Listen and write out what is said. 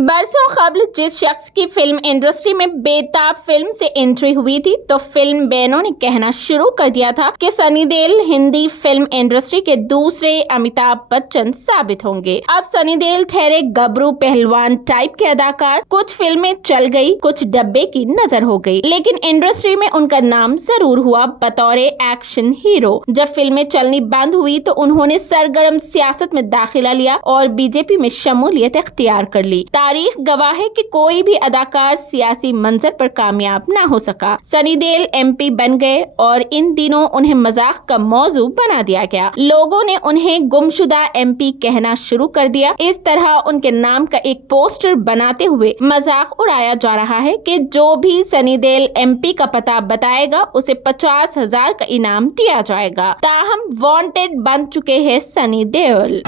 बरसों कबल जिस शख्स की फिल्म इंडस्ट्री में बेताब फिल्म से एंट्री हुई थी तो फिल्म बैनों ने कहना शुरू कर दिया था कि सनी देओल हिंदी फिल्म इंडस्ट्री के दूसरे अमिताभ बच्चन साबित होंगे। अब सनी देओल ठहरे गबरू पहलवान टाइप के अदाकार। कुछ फिल्में चल गई, कुछ डब्बे की नजर हो गई, लेकिन इंडस्ट्री में उनका नाम जरूर हुआ बतौर एक्शन हीरो। जब फिल्में चलनी बंद हुई तो उन्होंने सरगर्म सियासत में दाखिला लिया और बीजेपी में शमूलियत इख्तियार कर ली। तारीख गवाह है कि कोई भी अदाकार सियासी मंजर पर कामयाब ना हो सका। सनी देओल एमपी बन गए और इन दिनों उन्हें मजाक का मौजू बना दिया गया। लोगों ने उन्हें गुमशुदा एमपी कहना शुरू कर दिया। इस तरह उनके नाम का एक पोस्टर बनाते हुए मजाक उड़ाया जा रहा है कि जो भी सनी देओल एमपी का पता बताएगा उसे 50,000 का इनाम दिया जाएगा। ताहम वांटेड बन चुके हैं सनी देओल।